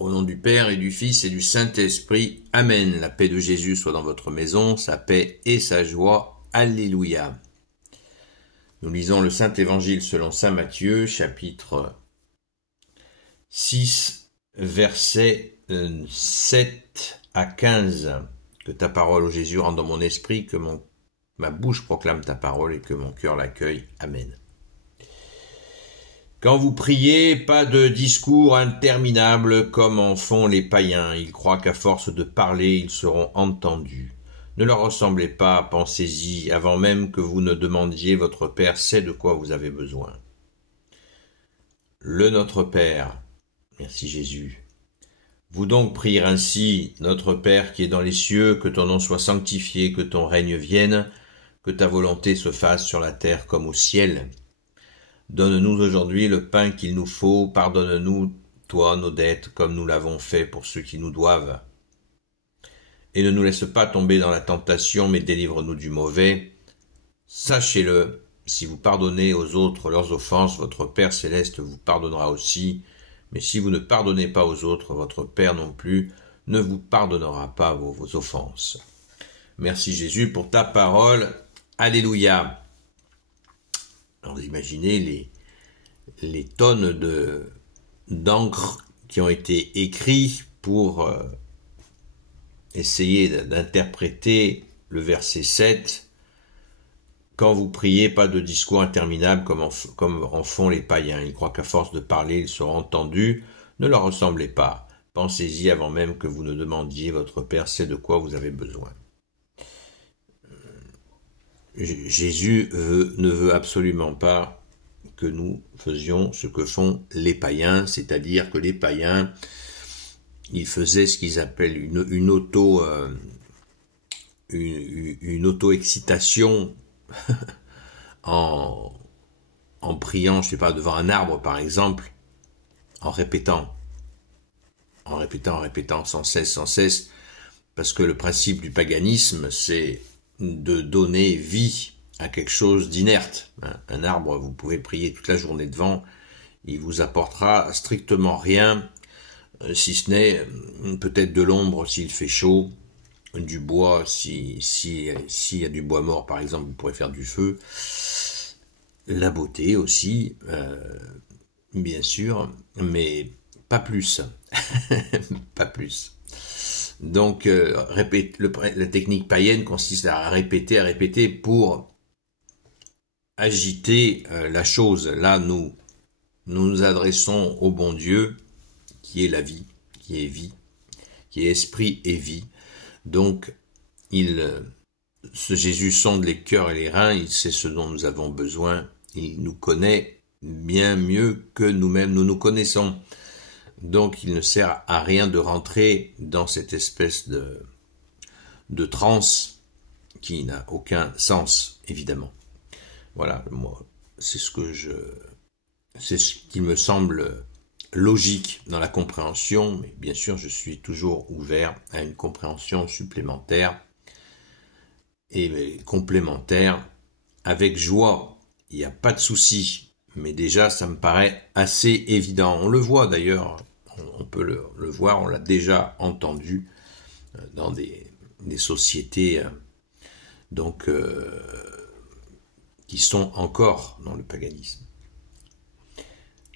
Au nom du Père et du Fils et du Saint-Esprit. Amen. La paix de Jésus soit dans votre maison, sa paix et sa joie. Alléluia. Nous lisons le Saint-Évangile selon saint Matthieu, chapitre 6, versets 7 à 15. Que ta parole, ô Jésus, rentre dans mon esprit, que ma bouche proclame ta parole et que mon cœur l'accueille. Amen. Quand vous priez, pas de discours interminables comme en font les païens. Ils croient qu'à force de parler, ils seront entendus. Ne leur ressemblez pas, pensez-y, avant même que vous ne demandiez, votre Père sait de quoi vous avez besoin. Le Notre Père, merci Jésus. Vous donc priez ainsi, Notre Père qui est dans les cieux, que ton nom soit sanctifié, que ton règne vienne, que ta volonté se fasse sur la terre comme au ciel. Donne-nous aujourd'hui le pain qu'il nous faut, pardonne-nous, toi, nos dettes, comme nous l'avons fait pour ceux qui nous doivent. Et ne nous laisse pas tomber dans la tentation, mais délivre-nous du mauvais. Sachez-le, si vous pardonnez aux autres leurs offenses, votre Père céleste vous pardonnera aussi, mais si vous ne pardonnez pas aux autres, votre Père non plus ne vous pardonnera pas vos offenses. Merci Jésus pour ta parole. Alléluia. Alors vous imaginez les tonnes d'encre qui ont été écrites pour essayer d'interpréter le verset 7. Quand vous priez, pas de discours interminables comme en font les païens. Ils croient qu'à force de parler, ils seront entendus. Ne leur ressemblez pas. Pensez-y avant même que vous ne demandiez, votre Père sait de quoi vous avez besoin. Jésus ne veut absolument pas que nous faisions ce que font les païens, c'est-à-dire que les païens, ils faisaient ce qu'ils appellent une auto-excitation en priant, je sais pas, devant un arbre par exemple, en répétant sans cesse, parce que le principe du paganisme, c'est de donner vie à quelque chose d'inerte. Un arbre, vous pouvez prier toute la journée devant, il vous apportera strictement rien, si ce n'est peut-être de l'ombre s'il fait chaud, du bois s'il y a du bois mort par exemple, vous pourrez faire du feu, la beauté aussi, bien sûr, mais pas plus, pas plus. Donc, la technique païenne consiste à répéter pour agiter la chose. Là, nous nous adressons au bon Dieu, qui est la vie, qui est esprit et vie. Donc, ce Jésus sonde les cœurs et les reins, il sait ce dont nous avons besoin, il nous connaît bien mieux que nous-mêmes nous connaissons. Donc il ne sert à rien de rentrer dans cette espèce de transe qui n'a aucun sens, évidemment. Voilà, moi, c'est ce qui me semble logique dans la compréhension, mais bien sûr je suis toujours ouvert à une compréhension supplémentaire et complémentaire avec joie. Il n'y a pas de souci, mais déjà ça me paraît assez évident. On le voit d'ailleurs, on peut le voir, on l'a déjà entendu dans des sociétés qui sont encore dans le paganisme.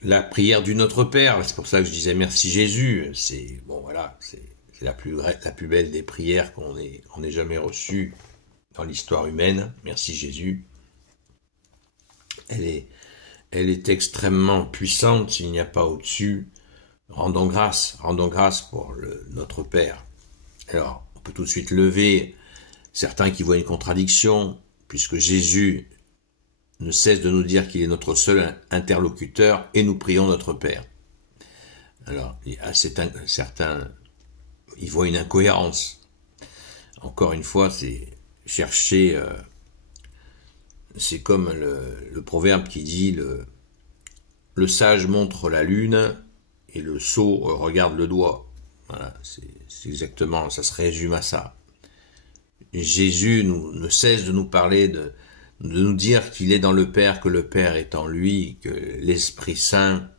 La prière du Notre Père, c'est pour ça que je disais merci Jésus, c'est la plus belle des prières qu'on ait jamais reçues dans l'histoire humaine. Merci Jésus. Elle est extrêmement puissante, s'il n'y a pas au-dessus. Rendons grâce pour Notre Père. Alors, on peut tout de suite lever certains qui voient une contradiction, puisque Jésus ne cesse de nous dire qu'il est notre seul interlocuteur et nous prions notre Père. Alors, certains, ils voient une incohérence. Encore une fois, c'est chercher, c'est comme le proverbe qui dit le sage montre la lune et le sot regarde le doigt. Voilà, c'est exactement, ça se résume à ça. Jésus ne cesse de nous parler, de nous dire qu'il est dans le Père, que le Père est en lui, que l'Esprit Saint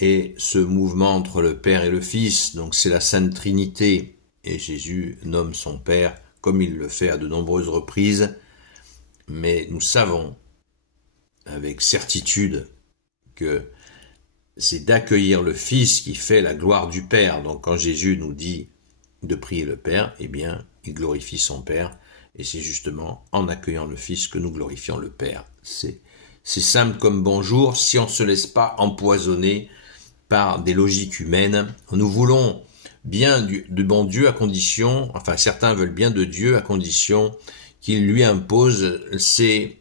et ce mouvement entre le Père et le Fils, donc c'est la Sainte Trinité, et Jésus nomme son Père, comme il le fait à de nombreuses reprises, mais nous savons avec certitude que c'est d'accueillir le Fils qui fait la gloire du Père. Donc quand Jésus nous dit de prier le Père, eh bien, il glorifie son Père, et c'est justement en accueillant le Fils que nous glorifions le Père. C'est simple comme bonjour, si on ne se laisse pas empoisonner par des logiques humaines. Nous voulons bien de bon Dieu à condition, enfin certains veulent bien de Dieu à condition qu'il lui impose ses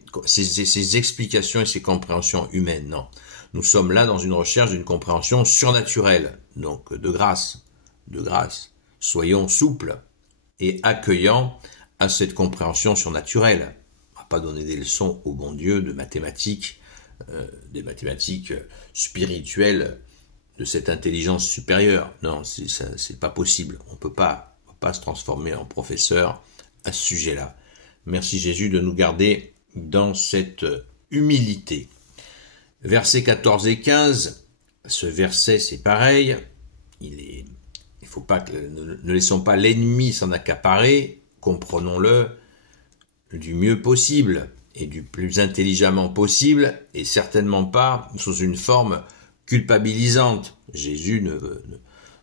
explications et ses compréhensions humaines. Non, nous sommes là dans une recherche d'une compréhension surnaturelle, donc de grâce. Soyons souples et accueillants à cette compréhension surnaturelle. On ne va pas donner des leçons au bon Dieu de mathématiques, des mathématiques spirituelles, de cette intelligence supérieure. Non, c'est pas possible. On peut pas se transformer en professeur à ce sujet-là. Merci Jésus de nous garder dans cette humilité. Versets 14 et 15, ce verset c'est pareil. Il faut pas que ne laissons pas l'ennemi s'en accaparer, comprenons-le du mieux possible et du plus intelligemment possible, et certainement pas sous une forme culpabilisante. Jésus ne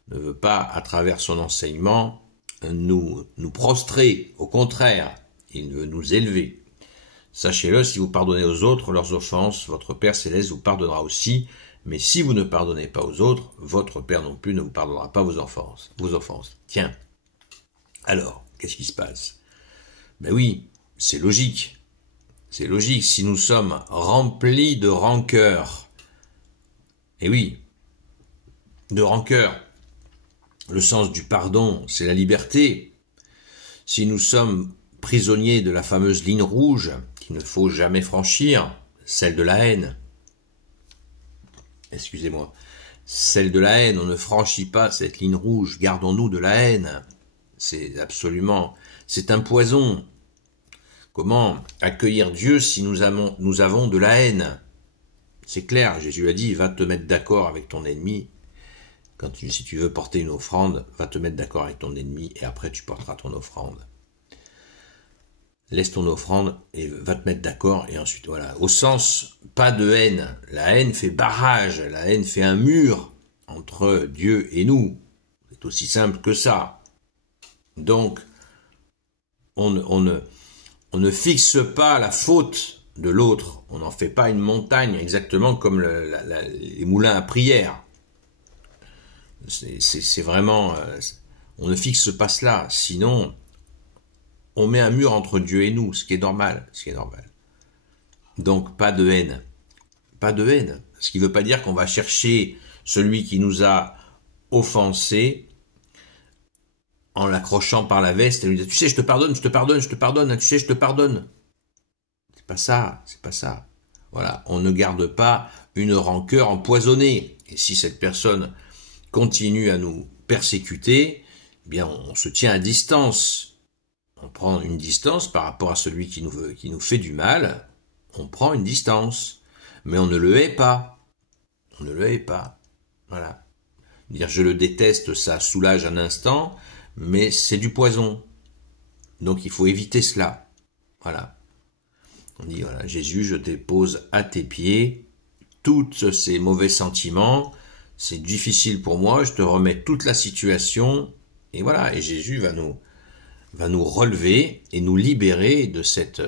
veut pas, à travers son enseignement, nous prostrer. Au contraire, il veut nous élever. Sachez-le, si vous pardonnez aux autres leurs offenses, votre Père Céleste vous pardonnera aussi. Mais si vous ne pardonnez pas aux autres, votre Père non plus ne vous pardonnera pas vos offenses. Tiens. Alors, qu'est-ce qui se passe? Ben oui, c'est logique. C'est logique. Si nous sommes remplis de rancœur, et oui, de rancœur, le sens du pardon, c'est la liberté. Si nous sommes prisonniers de la fameuse ligne rouge qu'il ne faut jamais franchir, celle de la haine, excusez-moi, celle de la haine, on ne franchit pas cette ligne rouge, gardons-nous de la haine. C'est un poison. Comment accueillir Dieu si nous avons de la haine? C'est clair, Jésus a dit, va te mettre d'accord avec ton ennemi. Si tu veux porter une offrande, va te mettre d'accord avec ton ennemi et après tu porteras ton offrande. Laisse ton offrande et va te mettre d'accord et ensuite voilà. Au sens, pas de haine. La haine fait barrage, la haine fait un mur entre Dieu et nous. C'est aussi simple que ça. Donc, on ne fixe pas la faute de l'autre. On n'en fait pas une montagne, exactement comme les moulins à prière. C'est vraiment... on ne fixe pas cela, sinon on met un mur entre Dieu et nous, ce qui est normal. Donc pas de haine. Pas de haine. Ce qui ne veut pas dire qu'on va chercher celui qui nous a offensés en l'accrochant par la veste et lui dire, tu sais, je te pardonne, tu sais, je te pardonne. C'est pas ça. Voilà, on ne garde pas une rancœur empoisonnée. Et si cette personne continue à nous persécuter, eh bien on se tient à distance. On prend une distance par rapport à celui qui nous fait du mal. On prend une distance, mais on ne le hait pas. Voilà. Dire je le déteste, ça soulage un instant, mais c'est du poison. Donc il faut éviter cela. Voilà. On dit voilà, Jésus, je dépose à tes pieds tous ces mauvais sentiments. C'est difficile pour moi, je te remets toute la situation. Et voilà, et Jésus va nous relever et nous libérer de cette...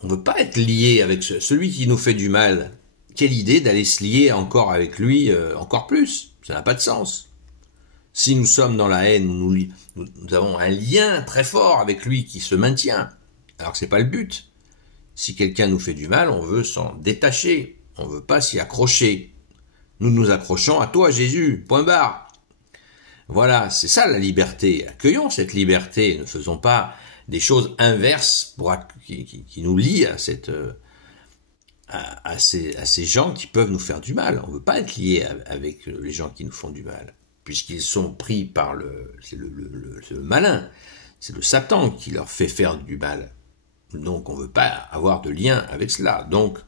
On ne veut pas être lié avec celui qui nous fait du mal. Quelle idée d'aller se lier encore avec lui, encore plus. Ça n'a pas de sens. Si nous sommes dans la haine, nous avons un lien très fort avec lui qui se maintient. Alors que c'est pas le but. Si quelqu'un nous fait du mal, on veut s'en détacher. On ne veut pas s'y accrocher. Nous nous accrochons à toi, Jésus. Point barre. Voilà, c'est ça la liberté. Accueillons cette liberté. Ne faisons pas des choses inverses qui nous lient à ces gens qui peuvent nous faire du mal. On ne veut pas être lié avec les gens qui nous font du mal, puisqu'ils sont pris par le malin. C'est le Satan qui leur fait faire du mal. Donc on ne veut pas avoir de lien avec cela. Donc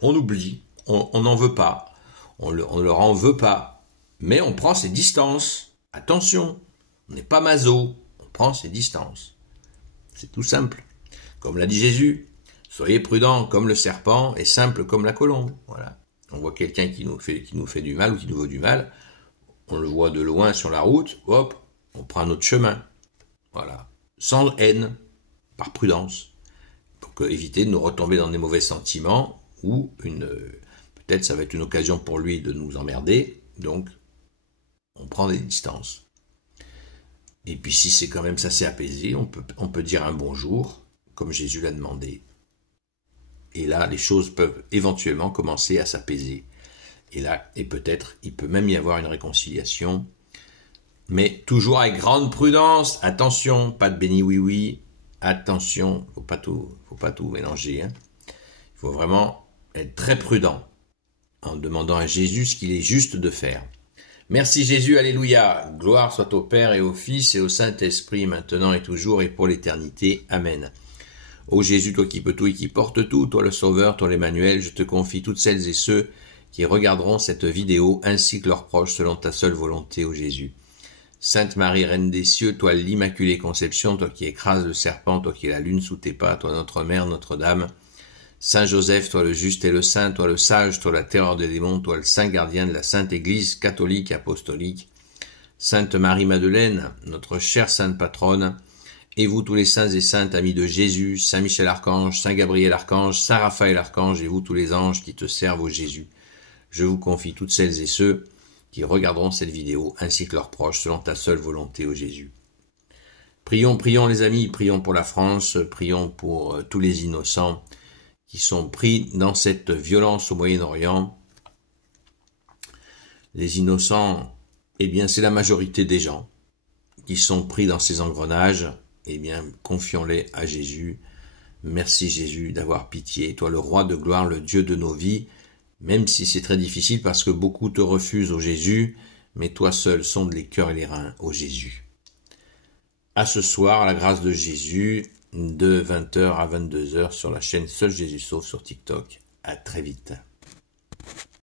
on oublie, on n'en veut pas. on ne leur en veut pas. Mais on prend ses distances. Attention, on n'est pas maso, on prend ses distances. C'est tout simple. Comme l'a dit Jésus, soyez prudents comme le serpent et simples comme la colombe. Voilà. On voit quelqu'un qui nous fait du mal ou qui nous veut du mal, on le voit de loin sur la route, hop, on prend notre chemin. Voilà. Sans haine, par prudence. Pour éviter de nous retomber dans des mauvais sentiments ou peut-être ça va être une occasion pour lui de nous emmerder. Donc, on prend des distances. Et puis si c'est quand même ça s'est apaisé, on peut dire un bonjour, comme Jésus l'a demandé. Et là, les choses peuvent éventuellement commencer à s'apaiser. Et peut-être, il peut même y avoir une réconciliation. Mais toujours avec grande prudence. Attention, pas de béni oui. Attention, faut pas tout mélanger. Il faut vraiment être très prudent en demandant à Jésus ce qu'il est juste de faire. Merci Jésus, alléluia. Gloire soit au Père et au Fils et au Saint-Esprit, maintenant et toujours et pour l'éternité. Amen. Ô Jésus, toi qui peux tout et qui portes tout, toi le Sauveur, toi l'Emmanuel, je te confie toutes celles et ceux qui regarderont cette vidéo ainsi que leurs proches selon ta seule volonté, ô Jésus. Sainte Marie, Reine des cieux, toi l'Immaculée Conception, toi qui écrases le serpent, toi qui es la lune sous tes pas, toi notre Mère, Notre-Dame. Saint Joseph, toi le juste et le saint, toi le sage, toi la terreur des démons, toi le saint gardien de la Sainte Église catholique et apostolique. Sainte Marie-Madeleine, notre chère sainte patronne, et vous tous les saints et saintes amis de Jésus, Saint Michel Archange, Saint Gabriel Archange, Saint Raphaël Archange, et vous tous les anges qui te servent au Jésus. Je vous confie toutes celles et ceux qui regarderont cette vidéo, ainsi que leurs proches, selon ta seule volonté, ô Jésus. Prions les amis, prions pour la France, prions pour tous les innocents qui sont pris dans cette violence au Moyen-Orient. Les innocents, c'est la majorité des gens qui sont pris dans ces engrenages. Confions-les à Jésus. Merci Jésus d'avoir pitié. Toi le roi de gloire, le Dieu de nos vies, même si c'est très difficile parce que beaucoup te refusent, ô Jésus, mais toi seul sonde les cœurs et les reins, ô Jésus. À ce soir, à la grâce de Jésus, de 20h à 22h sur la chaîne Seul Jésus Sauve sur TikTok. À très vite.